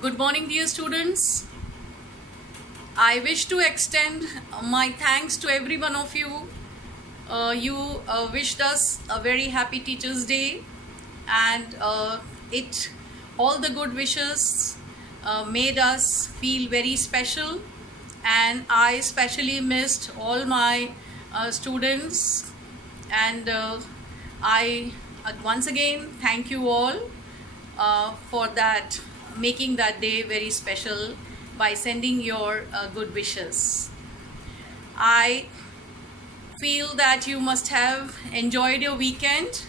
Good morning, dear students. I wish to extend my thanks to every one of you. You wished us a very happy Teachers' Day, and all the good wishes made us feel very special. And I especially missed all my students, and I once again thank you all for that, making that day very special by sending your good wishes. I feel that you must have enjoyed your weekend.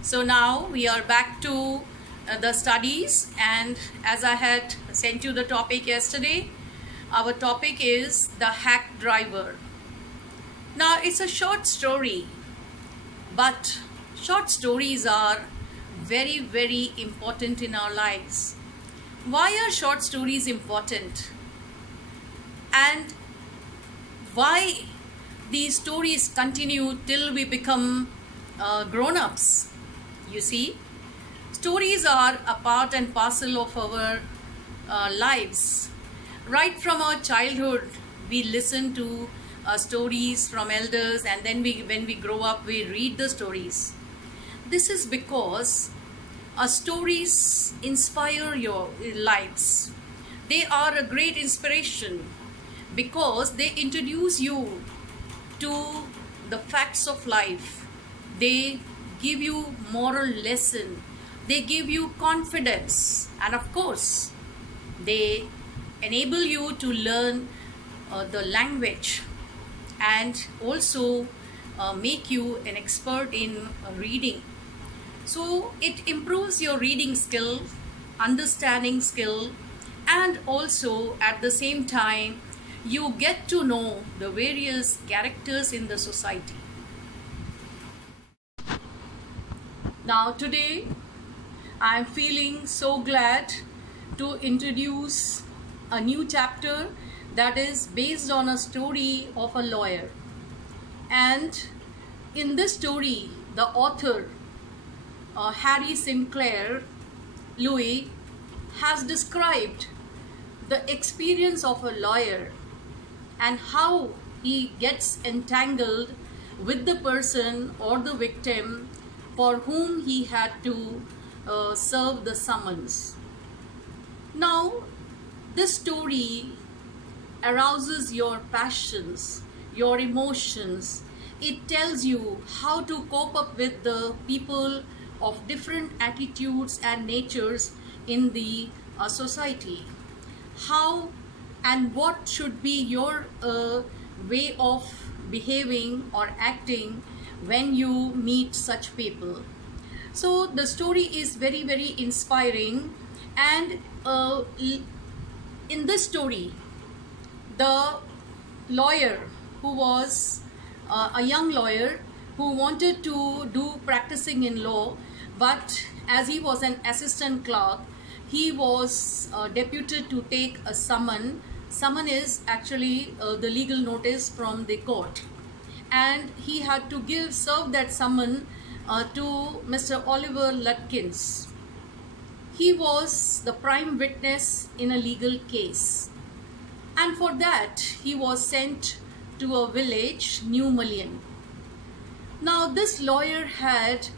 So now we are back to the studies, and as I had sent you the topic yesterday, our topic is the hack driver. Now it's a short story, but short stories are very, very important in our lives. Why are short stories important? And why these stories continue till we become grown-ups? You see, stories are a part and parcel of our lives. Right from our childhood, we listen to stories from elders, and then when we grow up, we read the stories. This is because stories inspire your lives. They are a great inspiration because they introduce you to the facts of life. They give you moral lesson. They give you confidence, and of course, they enable you to learn the language, and also make you an expert in reading. So it improves your reading skill, understanding skill, and also at the same time you get to know the various characters in the society. Now today I am feeling so glad to introduce a new chapter that is based on a story of a lawyer. And in this story, the author Harry Sinclair Louis has described the experience of a lawyer and how he gets entangled with the person or the victim for whom he had to serve the summons. Now, this story arouses your passions, your emotions. It tells you how to cope up with the people of different attitudes and natures in the society. How and what should be your way of behaving or acting when you meet such people. So the story is very, very inspiring, and in this story, the lawyer who was a young lawyer who wanted to do practicing in law, but as he was an assistant clerk, he was deputed to take a summon. Summon is actually the legal notice from the court, and he had to serve that summon to Mr. Oliver Lutkins. He was the prime witness in a legal case, and for that he was sent to a village, New Mullion. Now this lawyer had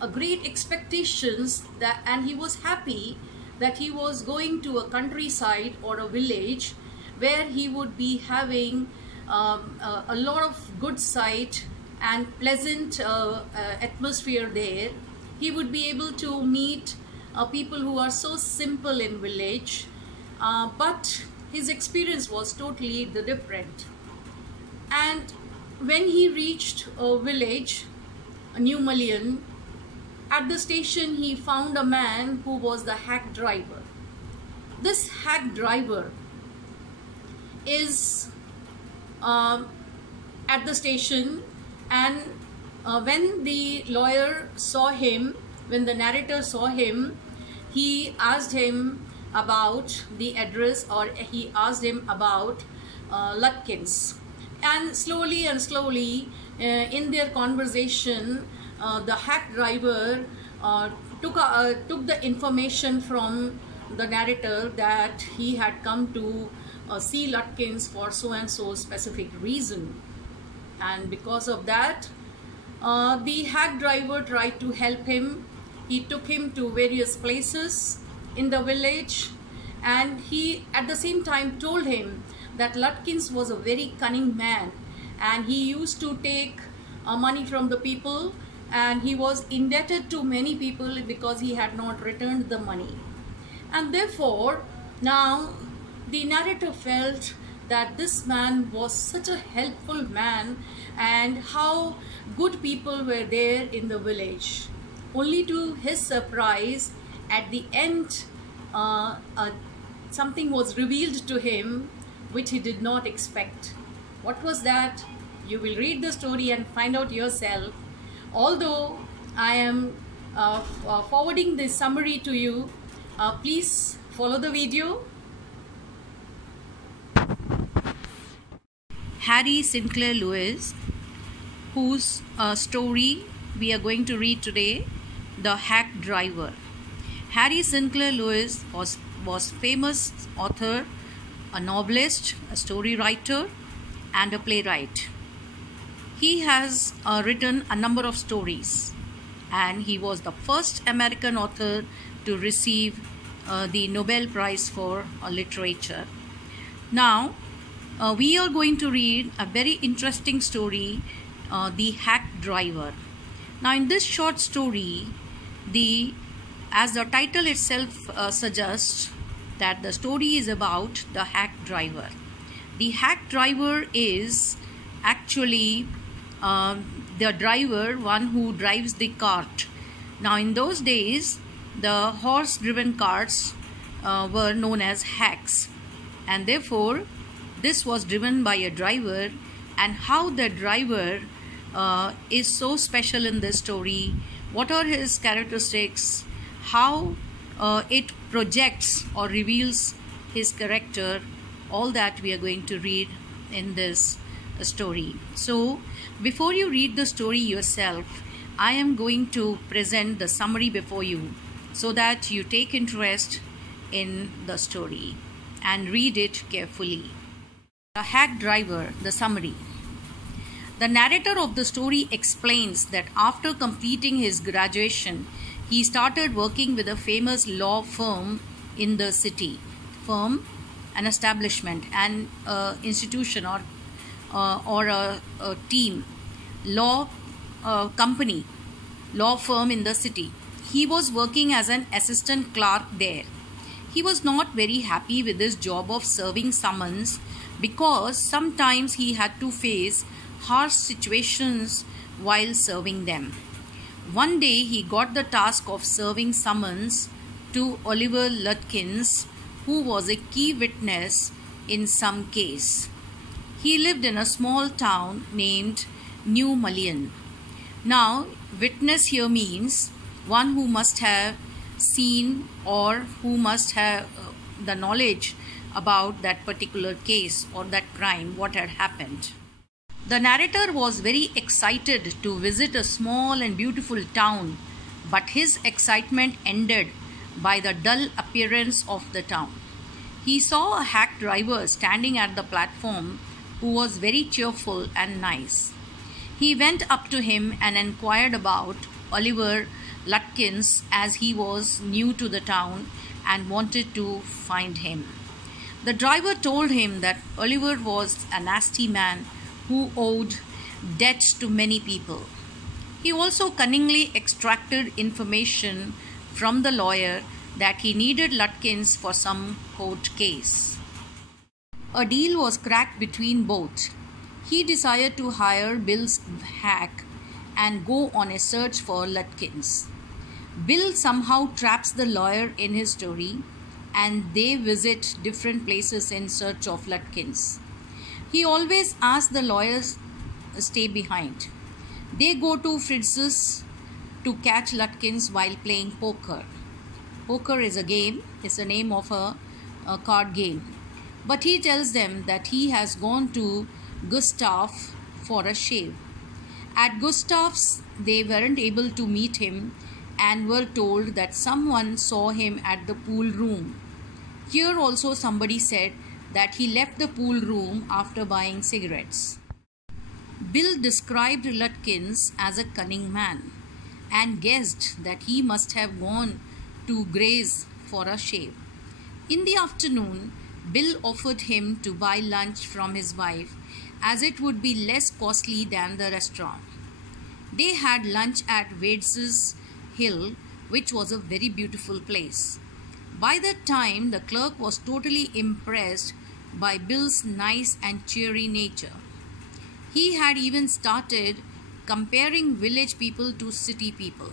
a great expectations and he was happy that he was going to a countryside or a village where he would be having a lot of good sight and pleasant atmosphere there. He would be able to meet people who are so simple in village, but his experience was totally different. And when he reached a village, New Mullion, at the station he found a man who was the hack driver. This hack driver is at the station, and when the lawyer saw him, when the narrator saw him, he asked him about the address, or he asked him about Lutkins. And slowly in their conversation, the hack driver took the information from the narrator that he had come to see Lutkins for so and so specific reason, and because of that the hack driver tried to help him. He took him to various places in the village, and he at the same time told him that Lutkins was a very cunning man, and he used to take money from the people, and he was indebted to many people because he had not returned the money. And therefore now the narrator felt that this man was such a helpful man, and how good people were there in the village. Only to his surprise, at the end something was revealed to him which he did not expect. What was that? You will read the story and find out yourself. Although I am forwarding this summary to you, please follow the video. Harry Sinclair Lewis, whose story we are going to read today, The Hack Driver. Harry Sinclair Lewis was famous author, a novelist, a story writer, and a playwright. He has written a number of stories, and he was the first American author to receive the Nobel Prize for Literature. Now, we are going to read a very interesting story, The Hack Driver. Now, in this short story, as the title itself suggests, that the story is about the hack driver. The hack driver is actually the driver, one who drives the cart. Now, in those days, the horse-driven carts were known as hacks, and therefore this was driven by a driver. And how the driver is so special in this story, what are his characteristics, how it projects or reveals his character, all that we are going to read in this story. So before you read the story yourself, I am going to present the summary before you so that you take interest in the story and read it carefully. The Hack Driver, the summary. The narrator of the story explains that after completing his graduation, he started working with a famous law firm in the city. Firm, an establishment, an institution, or a team, law company, law firm in the city. He was working as an assistant clerk there. He was not very happy with his job of serving summons because sometimes he had to face harsh situations while serving them. One day he got the task of serving summons to Oliver Lutkins, who was a key witness in some case. He lived in a small town named New Mullion. Now, witness here means one who must have seen or who must have the knowledge about that particular case or that crime, what had happened. The narrator was very excited to visit a small and beautiful town, but his excitement ended by the dull appearance of the town. He saw a hack driver standing at the platform who was very cheerful and nice. He went up to him and inquired about Oliver Lutkins, as he was new to the town and wanted to find him. The driver told him that Oliver was a nasty man who owed debts to many people. He also cunningly extracted information from the lawyer that he needed Lutkins for some court case. A deal was cracked between both. He decided to hire Bill's hack and go on a search for Lutkins. Bill somehow traps the lawyer in his story, and they visit different places in search of Lutkins. He always asks the lawyers to stay behind. They go to Fritz's to catch Lutkins while playing poker. Poker is a game, it's the name of a card game. But he tells them that he has gone to Gustav for a shave. At Gustav's, they weren't able to meet him, and were told that someone saw him at the pool room. Here also somebody said that he left the pool room after buying cigarettes. Bill described Lutkins as a cunning man and guessed that he must have gone to Gray's for a shave. In the afternoon, Bill offered him to buy lunch from his wife as it would be less costly than the restaurant. They had lunch at Wades's Hill, which was a very beautiful place. By that time, the clerk was totally impressed by Bill's nice and cheery nature. He had even started comparing village people to city people.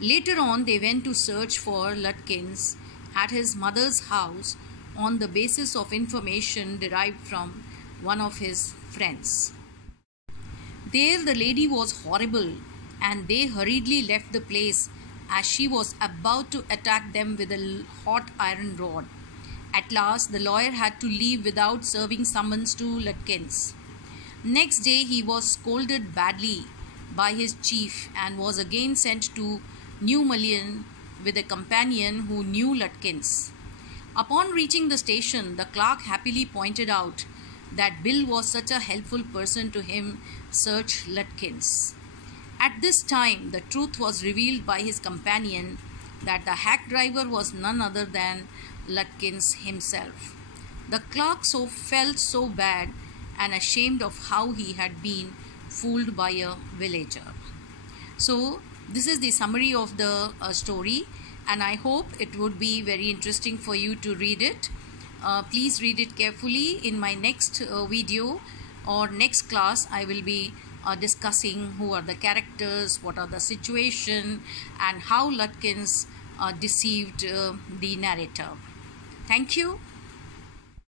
Later on, they went to search for Lutkins at his mother's house on the basis of information derived from one of his friends. There the lady was horrible and they hurriedly left the place as she was about to attack them with a hot iron rod. At last the lawyer had to leave without serving summons to Lutkins. Next day he was scolded badly by his chief and was again sent to New Mullion with a companion who knew Lutkins. Upon reaching the station, the clerk happily pointed out that Bill was such a helpful person to him search Lutkins. At this time, the truth was revealed by his companion that the hack driver was none other than Lutkins himself. The clerk felt so bad and ashamed of how he had been fooled by a villager. So, this is the summary of the story, and I hope it would be very interesting for you to read it. Please read it carefully. In my next video or next class, I will be discussing who are the characters, what are the situation, and how Lutkins deceived the narrator. Thank you.